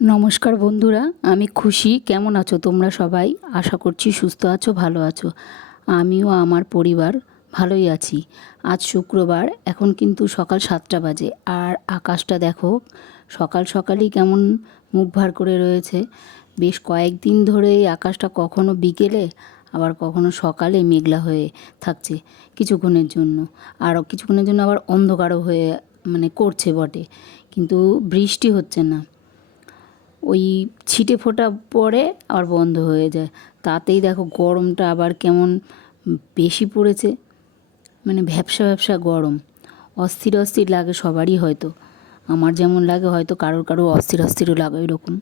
নমস্কার বন্ধুরা, আমি খুশি। কেমন আছো তোমরা সবাই? আশা করছি সুস্থ আছো, ভালো আছো। আমিও, আমার পরিবার ভালোই আছি। আজ শুক্রবার, এখন কিন্তু সকাল সাতটা বাজে। আর আকাশটা দেখো, সকাল সকালই কেমন মুখ ভার করে রয়েছে। বেশ কয়েকদিন ধরে আকাশটা কখনো বিকেলে, আবার কখনো সকালে মেঘলা হয়ে থাকছে কিছুক্ষণের জন্য। আর কিছুক্ষণের জন্য আবার অন্ধকারও হয়ে মানে করছে বটে। কিন্তু বৃষ্টি হচ্ছে না। ওই ছিটে ফোটা পড়ে আবার বন্ধ হয়ে যায়। তাতেই দেখো গরমটা আবার কেমন বেশি পড়েছে। মানে ভ্যাবসা ভ্যাবসা গরম। অস্থির অস্থির লাগে সবারই হয়তো। আমার যেমন লাগে হয়তো কারোর কারও অস্থির অস্থিরও লাগে এরকম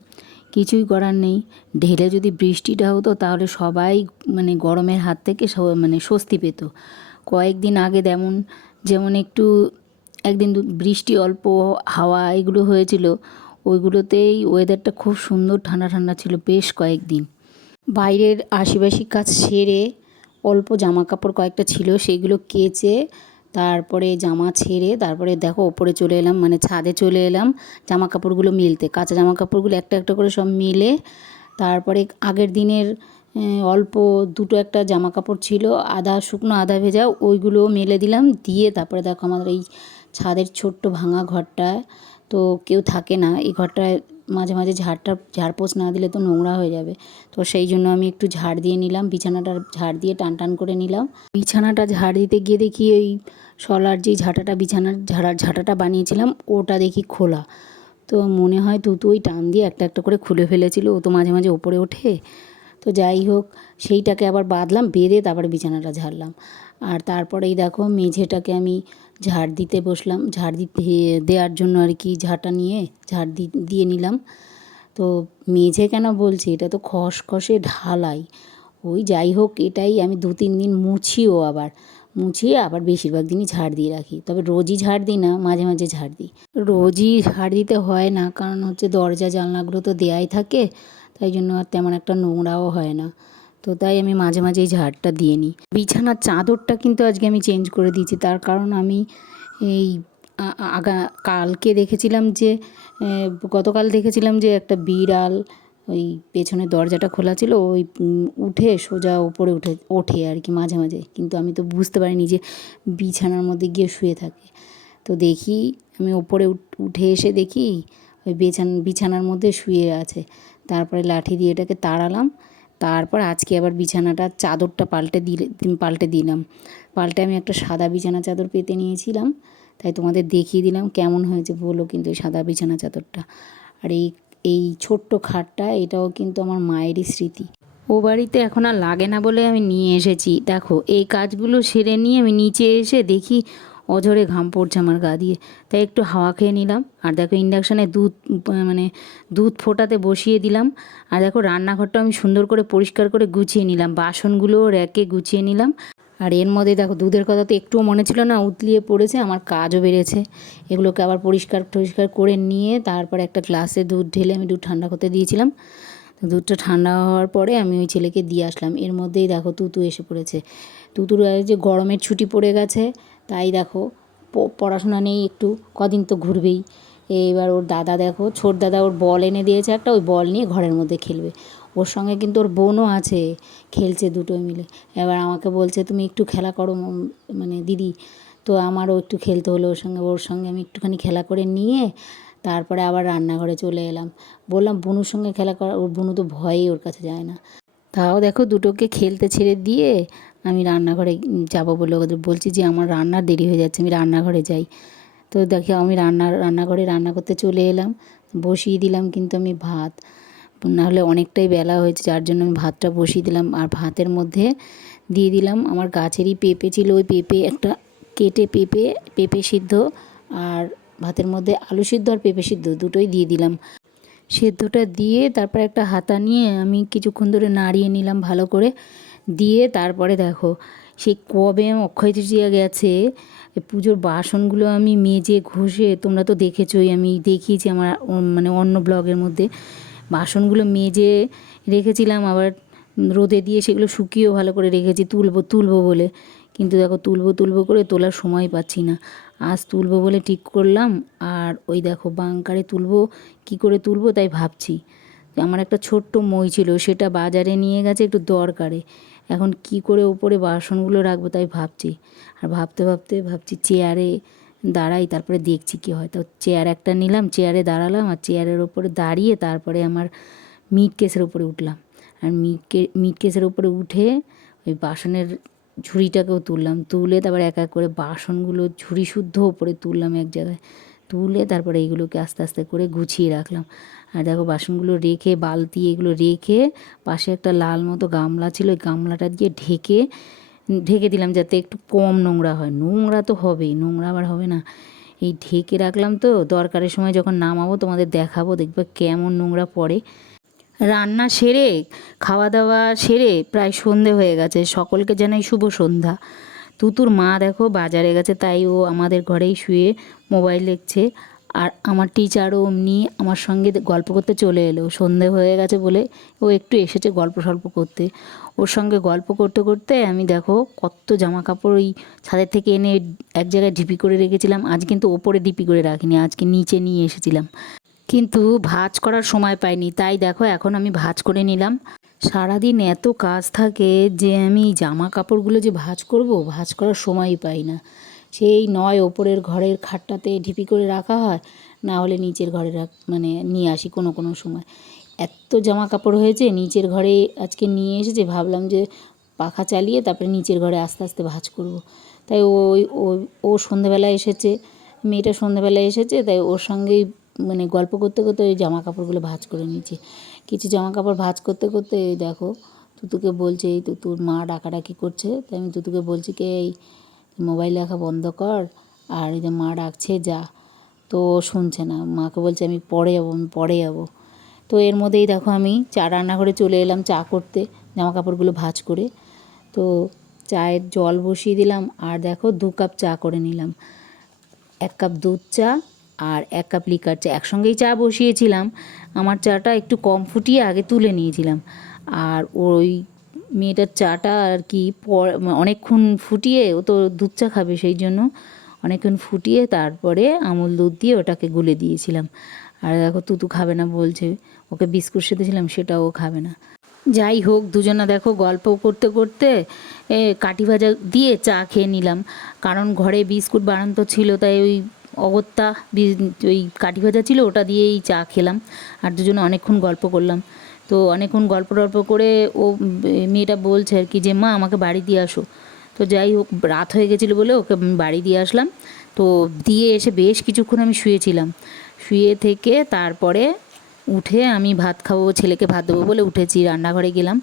কিছুই করার নেই। ঢেলে যদি বৃষ্টিটা হতো তাহলে সবাই মানে গরমের হাত থেকে মানে স্বস্তি পেত। কয়েকদিন আগে তেমন যেমন একটু, একদিন বৃষ্টি অল্প হাওয়া এগুলো হয়েছিল ওইগুলোতেই ওয়েদারটা খুব সুন্দর ঠান্ডা ঠান্ডা ছিল বেশ কয়েকদিন। বাইরের আশেপাশি কাজ সেরে অল্প জামা কাপড় কয়েকটা ছিল, সেগুলো কেচে তারপরে জামা ছেড়ে তারপরে দেখো ওপরে চলে এলাম মানে ছাদে চলে এলাম জামা কাপড়গুলো মেলতে। কাঁচা জামা কাপড়গুলো একটা একটা করে সব মেলে তারপরে আগের দিনের অল্প দুটো একটা জামা কাপড় ছিল আধা শুকনো আধা ভেজা ওইগুলো মেলে দিলাম, দিয়ে তারপরে দেখো আমাদের এই ছাদের ছোট্ট ভাঙা ঘরটায় তো কেউ থাকে না। এই ঘরটায় মাঝে মাঝে ঝাড়টা, ঝাড়পোছ না দিলে তো নোংরা হয়ে যাবে। তো সেই জন্য আমি একটু ঝাড় দিয়ে নিলাম। বিছানাটা ঝাড় দিয়ে টান টান করে নিলাম। বিছানাটা ঝাড় দিতে গিয়ে দেখি ওই শলার যে ঝাঁটাটা, বিছানার ঝাড়ার ঝাঁটাটা বানিয়েছিলাম, ওটা দেখি খোলা। তো মনে হয় তুতু ওই টান দিয়ে একটা একটা করে খুলে ফেলেছিল। ও তো মাঝে মাঝে ওপরে ওঠে। তো যাই হোক, সেইটাকে আবার বাঁধলাম, বেঁধে তারপরে বিছানাটা ঝাড়লাম। আর তারপরেই দেখো, মেঝেটাকে আমি ঝাড় দিতে বসলাম, ঝাড় দিতে দেওয়ার জন্য আর কি ঝাঁটা নিয়ে ঝাড় দিয়ে নিলাম। তো মেঝে কেন বলছি? এটা তো খসখসে ঢালাই। ওই যাই হোক, এটাই আমি দু তিন দিন মুছিও আবার। মুছিয়ে আবার বেশিরভাগ দিনই ঝাড় দিয়ে রাখি। তবে রোজই ঝাড় দিই না, মাঝে মাঝে ঝাড় দিই। রোজই ঝাড় দিতে হয় না, কারণ হচ্ছে দরজা, জানলাগুলো তো দেয়াই থাকে, তাই জন্য আর তেমন একটা নোংরাও হয় না। তো তাই আমি মাঝে মাঝে এই ঝাড়টা দিয়ে নিই। বিছানার চাদরটা কিন্তু আজকে আমি চেঞ্জ করে দিয়েছি। তার কারণ আমি এই আগা, কালকে দেখেছিলাম যে গতকাল দেখেছিলাম যে একটা বিড়াল ওই পেছনের দরজাটা খোলা ছিল, ওই উঠে সোজা উপরে উঠে, ওঠে আর কি মাঝে মাঝে। কিন্তু আমি তো বুঝতে পারিনি যে বিছানার মধ্যে গিয়ে শুয়ে থাকে। তো দেখি, আমি ওপরে উঠে এসে দেখি ওই বিছান, বিছানার মধ্যে শুয়ে আছে। তারপরে লাঠি দিয়ে এটাকে তাড়ালাম। তারপর আজকে আবার বিছানাটা চাদরটা পাল্টে দিলে পাল্টে দিলাম। পাল্টে আমি একটা সাদা বিছানা চাদর পেতে নিয়েছিলাম। তাই তোমাদের দেখিয়ে দিলাম কেমন হয়েছে, বলো কিন্তু এই সাদা বিছানা চাদরটা। আর এই এই ছোট্ট খাটটা, এটাও কিন্তু আমার মায়েরই স্মৃতি। ও বাড়িতে এখন আর লাগে না বলে আমি নিয়ে এসেছি। দেখো, এই কাজগুলো সেরে নিয়ে আমি নিচে এসে দেখি অঝরে ঘাম পড়ছে আমার গা দিয়ে। তাই একটু হাওয়া খেয়ে নিলাম। আর দেখো ইন্ডাকশানে দুধ মানে দুধ ফোটাতে বসিয়ে দিলাম। আর দেখো রান্নাঘরটা আমি সুন্দর করে পরিষ্কার করে গুছিয়ে নিলাম। বাসনগুলো র্যাকে গুছিয়ে নিলাম। আর এর মধ্যে দেখো দুধের কথা তো একটুও মনে ছিল না, উতলিয়ে পড়েছে, আমার কাজও বেড়েছে। এগুলোকে আবার পরিষ্কার টরিষ্কার করে নিয়ে তারপর একটা গ্লাসে দুধ ঢেলে আমি দুধ ঠান্ডা করতে দিয়েছিলাম। দুধটা ঠান্ডা হওয়ার পরে আমি ওই ছেলেকে দিয়ে আসলাম। এর মধ্যেই দেখো তুতু এসে পড়েছে। তুতুর যে গরমের ছুটি পড়ে গেছে তাই দেখো পড়াশোনা নেই একটু, কদিন তো ঘুরবেই। এবার ওর দাদা দেখো, ছোট দাদা ওর বল এনে দিয়েছে একটা, ওই বল নিয়ে ঘরের মধ্যে খেলবে। ওর সঙ্গে কিন্তু ওর বোনও আছে, খেলছে দুটোই মিলে। এবার আমাকে বলছে, তুমি একটু খেলা করো মানে দিদি। তো আমারও একটু খেলতে হলো ওর সঙ্গে। ওর সঙ্গে আমি একটুখানি খেলা করে নিয়ে তারপরে আবার রান্নাঘরে চলে এলাম। বললাম, বনুর সঙ্গে খেলা করা ওর বনু তো ভয়েই ওর কাছে যায় না। তাও দেখো দুটোকে খেলতে ছেড়ে দিয়ে আমি রান্নাঘরে যাব বলে ওদের বলছি যে আমার রান্নার দেরি হয়ে যাচ্ছে, আমি রান্নাঘরে যাই। তো দেখি আমি রান্না, রান্নাঘরে রান্না করতে চলে এলাম। বসিয়ে দিলাম কিন্তু আমি ভাত। নাহলে অনেকটাই বেলা হয়েছে, যার জন্য আমি ভাতটা বসিয়ে দিলাম। আর ভাতের মধ্যে দিয়ে দিলাম আমার গাছেরই পেঁপে ছিল, ওই পেঁপে একটা কেটে পেঁপে পেঁপে সিদ্ধ আর ভাতের মধ্যে আলু সিদ্ধ আর পেঁপে সিদ্ধ দুটোই দিয়ে দিলাম। সেদ্ধটা দিয়ে তারপর একটা হাতা নিয়ে আমি কিছুক্ষণ ধরে নাড়িয়ে নিলাম ভালো করে। দিয়ে তারপরে দেখো সেই কবে অক্ষয় তৃতীয়া গেছে পুজোর বাসনগুলো আমি মেজে ঘষে, তোমরা তো দেখেছোই, আমি দেখিয়েছি আমার মানে অন্য ব্লগের মধ্যে। বাসনগুলো মেজে রেখেছিলাম, আবার রোদে দিয়ে সেগুলো শুকিয়েও ভালো করে রেখেছি, তুলবো তুলবো বলে। কিন্তু দেখো, তুলবো তুলবো করে তোলার সময় পাচ্ছি না। আজ তুলবো বলে ঠিক করলাম, আর ওই দেখো বাংকারে তুলবো, কি করে তুলবো তাই ভাবছি। আমার একটা ছোট্ট মই ছিল, সেটা বাজারে নিয়ে গেছে, একটু দরকারে। এখন কি করে ওপরে বাসনগুলো রাখব তাই ভাবছি। আর ভাবতে ভাবতে ভাবছি চেয়ারে দাঁড়াই, তারপরে দেখছি কি হয়। তো চেয়ার একটা নিলাম চেয়ারে দাঁড়ালাম আর চেয়ারের ওপরে দাঁড়িয়ে তারপরে আমার মিট কেসের উপরে উঠলাম। আর মিট কে মিট কেসের উপরে উঠে ওই বাসনের ঝুড়িটাকেও তুললাম। তুলে তারপর এক এক করে বাসনগুলো ঝুড়ি শুদ্ধ ওপরে তুললাম এক জায়গায়। তুলে তারপরে এইগুলোকে আস্তে আস্তে করে গুছিয়ে রাখলাম। আর দেখো বাসনগুলো রেখে, বালতি এগুলো রেখে পাশে একটা লাল মতো গামলা ছিল, ওই গামলাটা দিয়ে ঢেকে ঢেকে দিলাম যাতে একটু কম নোংরা হয়। নোংরা তো হবেই, নোংরা আবার হবে না। এই ঢেকে রাখলাম তো, দরকারের সময় যখন নামাবো তোমাদের দেখাবো, দেখবে কেমন নোংরা পড়ে। রান্না সেরে, খাওয়া দাওয়া সেরে প্রায় সন্ধে হয়ে গেছে। সকলকে জানাই শুভ সন্ধ্যা। তুতুর মা দেখো বাজারে গেছে, তাই ও আমাদের ঘরেই শুয়ে মোবাইল দেখছে। আর আমার টিচারও অমনি আমার সঙ্গে গল্প করতে চলে এলো। সন্ধে হয়ে গেছে বলে ও একটু এসেছে গল্প সল্প করতে। ওর সঙ্গে গল্প করতে করতে আমি দেখো কত জামা কাপড় ওই ছাদের থেকে এনে এক জায়গায় ঢিপি করে রেখেছিলাম। আজ কিন্তু ওপরে ডিপি করে রাখিনি, আজকে নিচে নিয়ে এসেছিলাম। কিন্তু ভাজ করার সময় পাইনি, তাই দেখো এখন আমি ভাজ করে নিলাম। সারাদিন এত কাজ থাকে যে আমি জামা কাপড়গুলো যে ভাজ করব, ভাজ করার সময়ই পাই না সেই নয় ওপরের ঘরের খাটটাতে ঢিপি করে রাখা হয়, না হলে নিচের ঘরে রাখ মানে নিয়ে আসি কোনো কোনো সময় এত জামা কাপড় হয়েছে, নিচের ঘরে আজকে নিয়ে এসেছে, ভাবলাম যে পাখা চালিয়ে তারপরে নিচের ঘরে আস্তে আস্তে ভাজ করব। তাই ওই ও সন্ধেবেলা এসেছে, মেয়েটা সন্ধেবেলা এসেছে, তাই ওর সঙ্গেই মানে গল্প করতে করতে ওই জামা কাপড়গুলো ভাঁজ করে নিয়েছি। কিছু জামা কাপড় ভাঁজ করতে করতে এই দেখো, তুতুকে বলছে, এই তুতুর মা ডাকাডাকি করছে। তাই আমি তুতুকে বলছি, কি এই? মোবাইল দেখা বন্ধ কর আর এই যে মা ডাকছে, যা। তো শুনছে না। মাকে বলছে, আমি পরে যাব, আমি পরে যাব। তো এর মধ্যেই দেখো আমি চা রান্নাঘরে চলে এলাম চা করতে জামা কাপড়গুলো ভাঁজ করে। তো চায়ের জল বসিয়ে দিলাম আর দেখো দু কাপ চা করে নিলাম। এক কাপ দুধ চা আর এক কাপ লিকার চা, একসঙ্গেই চা বসিয়েছিলাম। আমার চাটা একটু কম ফুটিয়ে আগে তুলে নিয়েছিলাম। আর ওই মেয়েটার চাটা আর কি পর অনেকক্ষণ ফুটিয়ে ও তো দুধ চা খাবে সেই জন্য অনেকক্ষণ ফুটিয়ে তারপরে আমুল দুধ দিয়ে ওটাকে গুলে দিয়েছিলাম। আর দেখো তুতু খাবে না বলছে, ওকে বিস্কুট সেতেছিলাম সেটাও ও খাবে না। যাই হোক, দুজনা দেখো গল্প করতে করতে এ কাঠি ভাজা দিয়ে চা খেয়ে নিলাম। কারণ ঘরে বিস্কুট বানানো ছিল, তাই ওই অগত্যা ওই কাঠি ভাজা ছিল, ওটা দিয়েই চা খেলাম। আর দুজনে অনেকক্ষণ গল্প করলাম। তো অনেকক্ষণ গল্প টল্প করে ও মেয়েটা বলছে আর কি যে, মা, আমাকে বাড়ি দিয়ে আসো। তো যাই হোক, রাত হয়ে গেছিল বলে ওকে বাড়ি দিয়ে আসলাম। তো দিয়ে এসে বেশ কিছুক্ষণ আমি শুয়েছিলাম। শুয়ে থেকে তারপরে উঠে আমি ভাত খাব, ছেলেকে ভাত দেবো বলে উঠেছি, রান্নাঘরে গেলাম।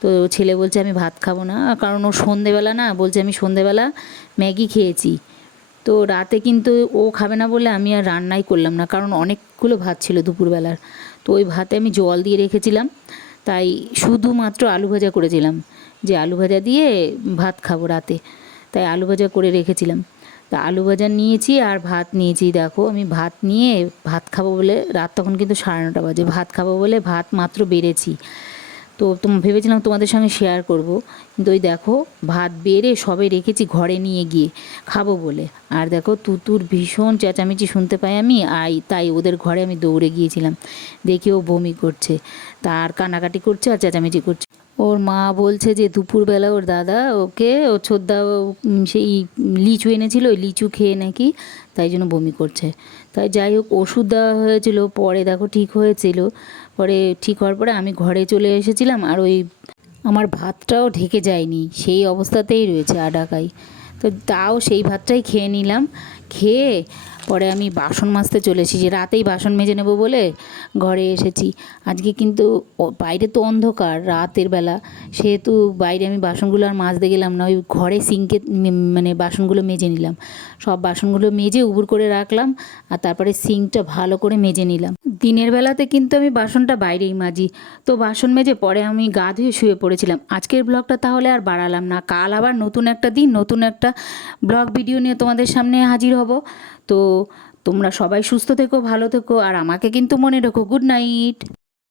তো ছেলে বলছে, আমি ভাত খাব না। কারণ ও সন্ধেবেলা না, বলছে, আমি সন্ধেবেলা ম্যাগি খেয়েছি। তো রাতে কিন্তু ও খাবে না বলে আমি আর রান্নাই করলাম না, কারণ অনেকগুলো ভাত ছিল দুপুরবেলার। তো ওই ভাতে আমি জল দিয়ে রেখেছিলাম, তাই শুধুমাত্র আলু ভাজা করেছিলাম। যে আলু ভাজা দিয়ে ভাত খাব রাতে, তাই আলু ভাজা করে রেখেছিলাম। তা আলু ভাজা নিয়েছি আর ভাত নিয়েছি, দেখো আমি ভাত নিয়ে ভাত খাব বলে, রাত তখন কিন্তু সাড়ে নটা বাজে, ভাত খাব বলে ভাত মাত্র বেড়েছি। তো ভেবেছিলাম তোমাদের সঙ্গে শেয়ার করব। কিন্তু ওই দেখো, ভাত বেড়ে সবে রেখেছি ঘরে নিয়ে গিয়ে। খাব বলে। আর দেখো, তুতুর ভীষণ চেঁচামেচি শুনতে পাই আমি, আই, তাই ওদের ঘরে আমি দৌড়ে গিয়েছিলাম। দেখি ও বমি করছে, তার কানাকাটি করছে আর চেঁচামেচি করছে। ওর মা বলছে যে, দুপুরবেলা ওর দাদা ওকে ও ছোদ্দা সেই লিচু এনেছিল, ওই লিচু খেয়ে নাকি তাই জন্য বমি করছে। তাই যাই হোক, ওষুধ দেওয়া হয়েছিল, পরে দেখো ঠিক হয়েছিল। পরে ঠিক হওয়ার পরে আমি ঘরে চলে এসেছিলাম আর ওই আমার ভাতটাও ঢেকে যায়নি, সেই অবস্থাতেই রয়েছে আডাকাই। তো তাও সেই ভাতটাই খেয়ে নিলাম। খেয়ে পরে আমি বাসন মাজতে চলে এসেছি রাতেই বাসন মেজে নেব বলে ঘরে এসেছি। আজকে কিন্তু বাইরে তো অন্ধকার রাতের বেলা। সেহেতু বাইরে আমি বাসনগুলো আর মাজতে গেলাম না, ওই ঘরে সিঙ্কে মানে বাসনগুলো মেজে নিলাম। সব বাসনগুলো মেজে উবুর করে রাখলাম আর তারপরে সিঙ্কটা ভালো করে মেজে নিলাম। দিনের বেলাতে কিন্তু আমি বাসনটা বাইরেই মাজি। তো বাসন মেজে পরে আমি গা ধুয়ে শুয়ে পড়েছিলাম। আজকের ব্লগটা তাহলে আর বাড়ালাম না। কাল আবার নতুন একটা দিন, নতুন একটা ব্লগ ভিডিও নিয়ে তোমাদের সামনে হাজির হব। তো তোমরা সবাই সুস্থ থেকো ভালো থেকো আর আমাকে কিন্তু মনে রেখো গুড নাইট